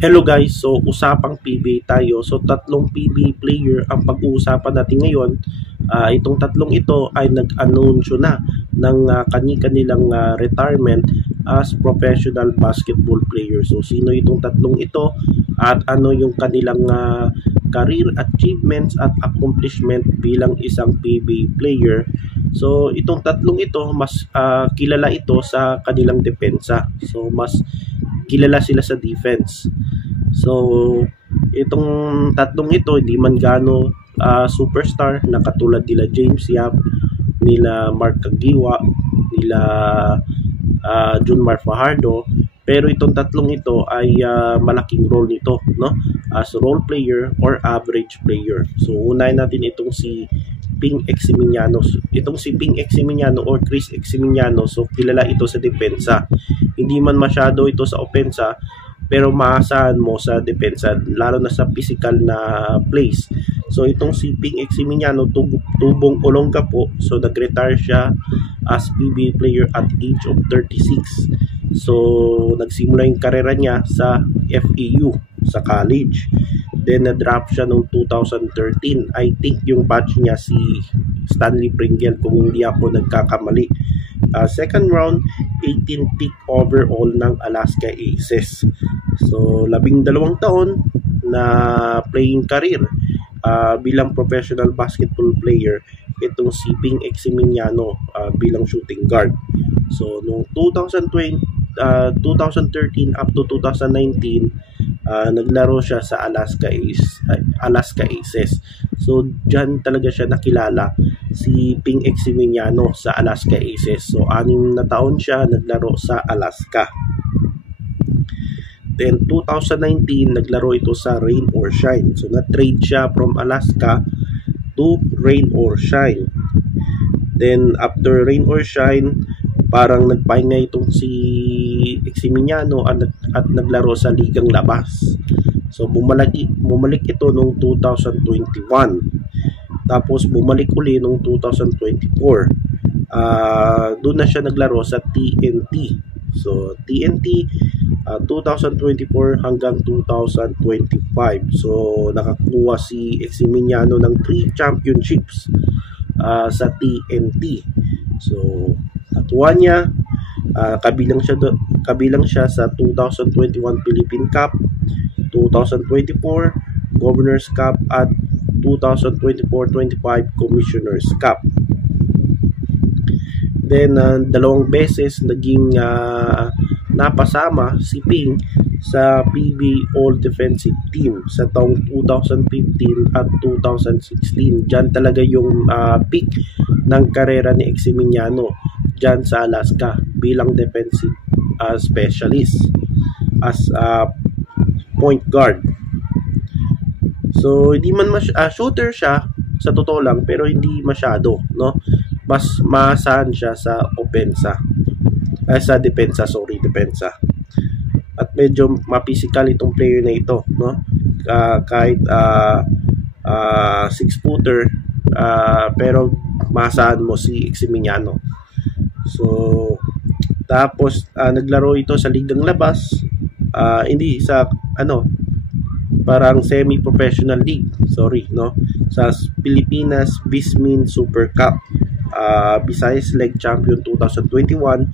Hello guys, so usapang PBA tayo. So tatlong PBA player ang pag-uusapan natin ngayon. Itong tatlong ito ay nag-anunsyo na ng kani-kanilang retirement as professional basketball player. So sino itong tatlong ito at ano yung kanilang career achievements at accomplishment bilang isang PBA player. So itong tatlong ito mas kilala ito sa kanilang depensa. So mas kilala sila sa defense. So, itong tatlong ito, hindi man gaano superstar na katulad nila James Yap, nila Mark Cagiwa, nila Junmar Fajardo. Pero itong tatlong ito ay malaking role nito, no? As role player or average player. So, unahin natin itong si Ping Eximignano. Itong si Ping Eximignano or Chris Eximignano, so kilala ito sa depensa. Hindi man masyado ito sa opensa, pero maasahan mo sa depensa, lalo na sa physical na plays. So itong si Ping Eximignano, tubong Olongapo, so nag-retire siya as PBA player at age of 36. So nagsimula yung karera niya sa FEU, sa college. Then na-draft siya noong 2013. I think yung batch niya si Stanley Pringle, kung hindi ako nagkakamali. Second round, 18th pick overall ng Alaska Aces. So 12 taon na playing career bilang professional basketball player itong si Ping Eximignano bilang shooting guard. So noong 2013 up to 2019, naglaro siya sa Alaska Aces. So diyan talaga siya nakilala, si Ping Eximignano sa Alaska Aces. So 6 na taon siya naglaro sa Alaska. Then 2019 naglaro ito sa Rain or Shine. So na-trade siya from Alaska to Rain or Shine. Then after Rain or Shine, parang nagpahinga itong si Eximignano at naglaro sa ligang labas. So bumalik ito noong 2021. Tapos bumalik uli noong 2024. Doon na siya naglaro sa TNT. So TNT 2024 hanggang 2025. So nakakuha si Eximignano ng 3 championships sa TNT. So natuwa niya, kabilang siya sa 2021 Philippine Cup, 2024 Governors Cup at 2024-25 Commissioners Cup. Then dalawang beses naging napasama si Ping sa PBA All Defensive Team sa taong 2015 at 2016. Diyan talaga yung peak ng karera ni Eximignano diyan sa Alaska bilang defensive specialist as point guard. So hindi man shooter siya sa totoo lang, pero hindi masyado, no? Mas maasahan siya sa opensa. Sa depensa. At medyo ma-physical itong player na ito, no? Kahit 6-footer, pero maasahan mo si Eximignano. So tapos naglaro ito sa ligang labas, hindi sa parang semi-professional league, no? Sa Pilipinas Bismin Super Cup, Visayas League Champion 2021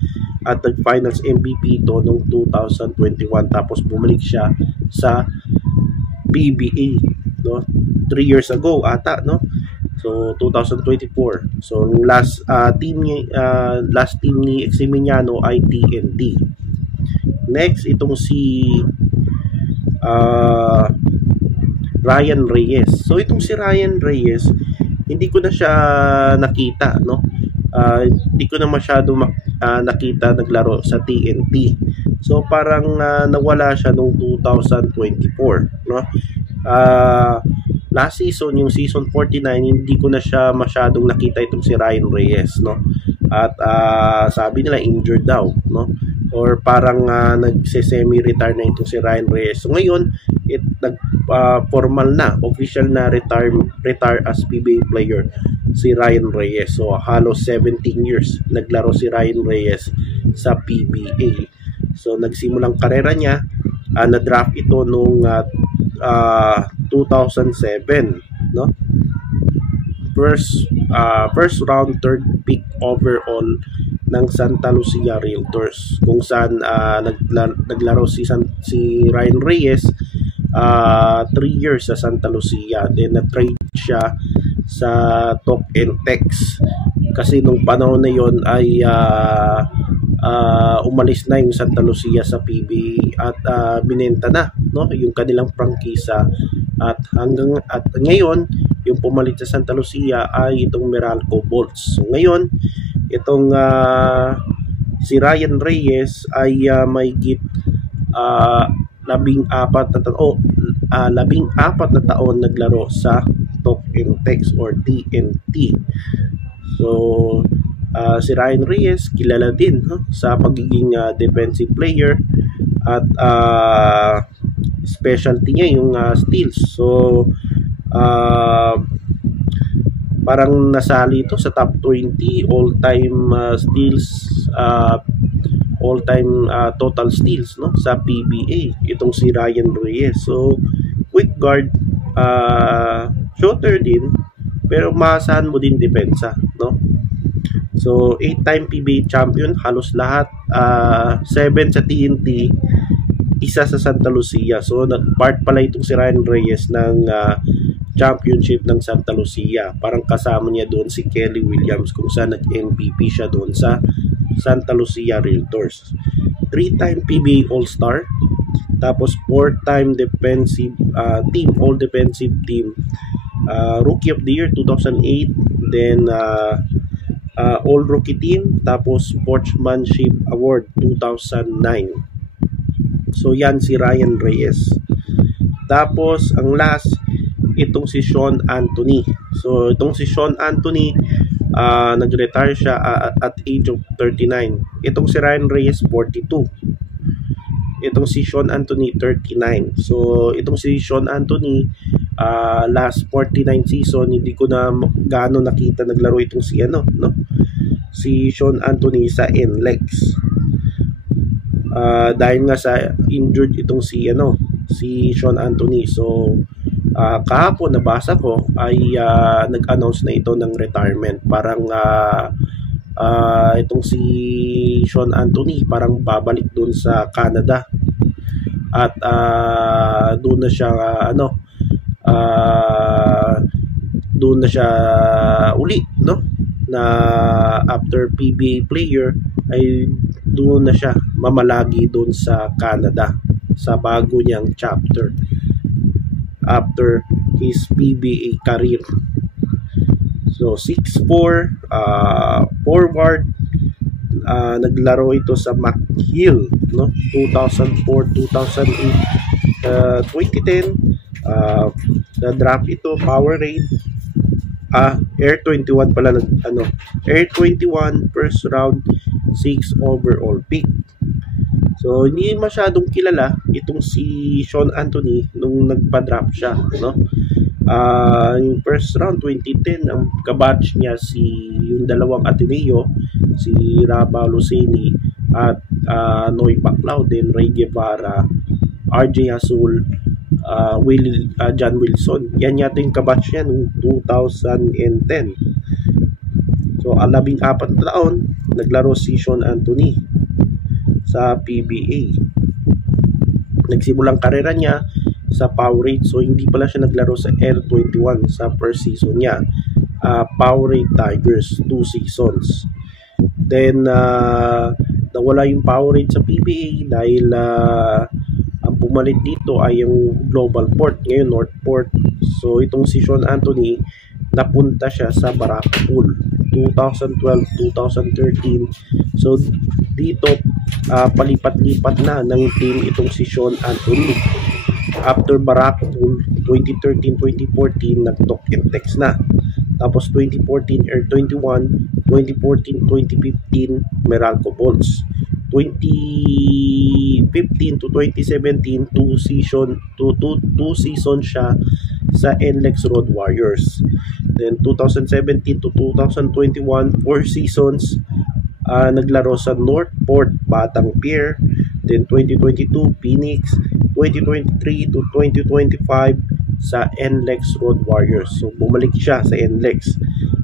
at nag-finals MVP ito noong 2021. Tapos bumalik siya sa PBA, no? 3 years ago ata, no? So 2024. So last team ni Eximignano ay TNT. Next, itong si Ryan Reyes. So itong si Ryan Reyes, hindi ko na siya nakita, no? Hindi ko na masyado nakita naglaro sa TNT. So parang nawala siya noong 2024, no? Last season, yung season 49, hindi ko na siya masyadong nakita itong si Ryan Reyes, no? At sabi nila injured daw, no? Or parang nagse-semi-retire na itong si Ryan Reyes. So ngayon, formal na, official na retire as PBA player si Ryan Reyes. So halos 17 years naglaro si Ryan Reyes sa PBA. So nagsimulang karera niya Na-draft ito noong 2007, no? First round, third pick overall ng Santa Lucia Realtors, kung saan naglaro si Ryan Reyes 3 years sa Santa Lucia. Then na-trade siya sa Talk and Text kasi nung panahon na yon ay umalis na yung Santa Lucia sa PBA at binenta na, no, yung kanilang prangkisa, at ngayon yung pumalit sa Santa Lucia ay itong Meralco Bolts. So ngayon itong si Ryan Reyes ay may git 14 na taon naglaro sa Talk and Text or TNT. So si Ryan Reyes kilala din sa pagiging defensive player at specialty niya yung steals. So parang nasali ito sa top 20 all-time steals, all-time total steals, no, sa PBA, itong si Ryan Reyes. So quick guard, shooter din, pero maasahan mo din depensa, no. So 8-time PBA champion, halos lahat, 7 sa TNT, isa sa Santa Lucia. So nag-part pala itong si Ryan Reyes ng championship ng Santa Lucia. Parang kasama niya doon si Kelly Williams, kung saan nag-MVP siya doon sa Santa Lucia Realtors. 3-time PBA All-Star, tapos 4-time defensive team, all defensive team, Rookie of the Year 2008, then All Rookie Team, tapos Sportsmanship Award 2009. So yan si Ryan Reyes. Tapos ang last, itong si Sean Anthony. So itong si Sean Anthony, nag-retire siya at age of 39. Itong si Ryan Reyes 42. Itong si Sean Anthony 39. So itong si Sean Anthony, last 49 season hindi ko na gaano nakita naglaro itong si si Sean Anthony sa NLEX. Dahil nga sa injured itong si Sean Anthony. So kahapon nabasa ko ay nag-announce na ito ng retirement. Parang itong si Sean Anthony parang babalik doon sa Canada at doon na siya doon na siya uli, no, na after PBA player ay doon na siya mamalagi doon sa Canada sa bago niyang chapter after his PBA career. So 6'4", forward, naglaro ito sa McGill, no, 2004, 2008, 2010, na-draft ito, Powerade, Air 21 pala, Air 21, first round, 6 overall pick. So hindi masyadong kilala itong si Sean Anthony nung nagpa-draft siya, no. Yung first round 2010, ang kabatch niya yung dalawang Ateneo, si Raba Luceni at Noy Baclaw, then Ray Guevara, RJ Azul, John Wilson. Yan yata yung kabatch niya noong 2010. So 14 na taon naglaro si Sean Anthony sa PBA. Nagsimulang karera niya sa Powerade, so hindi pala siya naglaro sa L21 sa first season niya. Powerade Tigers, 2 seasons. Then nawala yung Powerade sa PBA dahil ang pumalit dito ay yung Global Port, ngayon Northport. So itong si Sean Anthony, napunta siya sa Baraka Pool 2012, 2013. So dito palipat-lipat na ng team itong si Sean Anthony. After Baraka Pool 2013-2014, nag-Talk and Text na. Tapos 2014 Air 21, 2014-2015 Meralco Bolts, 2015 to 2017 2 season siya sa NLEX Road Warriors. Then 2017 to 2021 4 seasons naglaro sa Northport Batang Pier, then 2022 Phoenix, 2023 to 2025 sa NLEX Road Warriors. So bumalik siya sa NLEX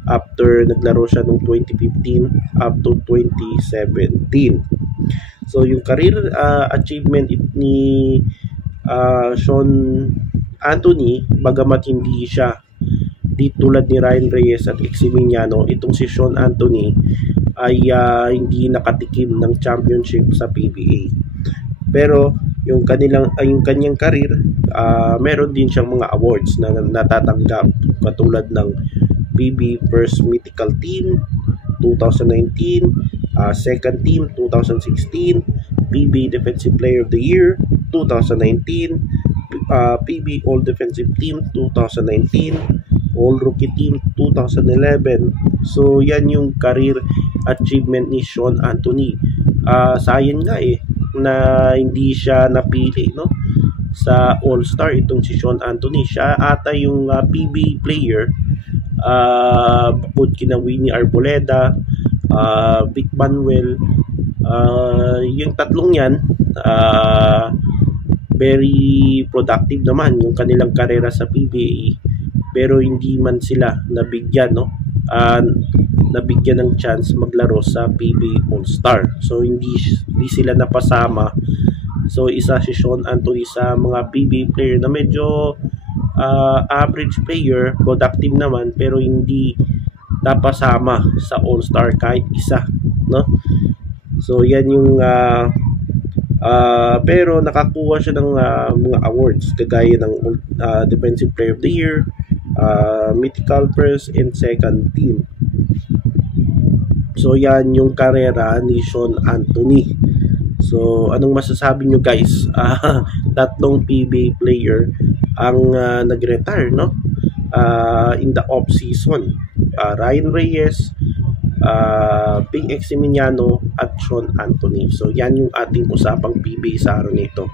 after naglaro siya noong 2015 up to 2017. So yung career achievement ni Sean Anthony, bagamat hindi siya di tulad ni Ryan Reyes at Eximignano, itong si Sean Anthony ay hindi nakatikim ng championship sa PBA. Pero yung kanyang career, meron din siyang mga awards na natatanggap, katulad ng PB First Mythical Team 2019, Second Team 2016, PB Defensive Player of the Year 2019, PB All Defensive Team 2019, All Rookie Team 2011. So yan yung career achievement ni Sean Anthony. Sayang nga na hindi siya napili, no, sa All-Star itong si Sean Anthony. Siya ata yung PB player, bukod kina Winnie Arboleda, Vic Manuel, yung tatlong yan, very productive naman yung kanilang karera sa PBA, pero hindi man sila nabigyan, no, nabigyan ng chance maglaro sa PB All-Star. So hindi sila napasama. So isa si Sean Anthony sa mga PB player na medyo average player, productive naman, pero hindi napasama sa All-Star kahit isa, no? So yan yung pero nakakuha siya ng mga awards kagaya ng Defensive Player of the Year, Mythical First and Second Team. So yan yung karera ni Sean Anthony. So anong masasabi nyo guys? Tatlong PBA player ang nag-retire, no? In the off season. Ryan Reyes, Ping Eximignano at Sean Anthony. So yan yung ating usapang PBA sa araw nito.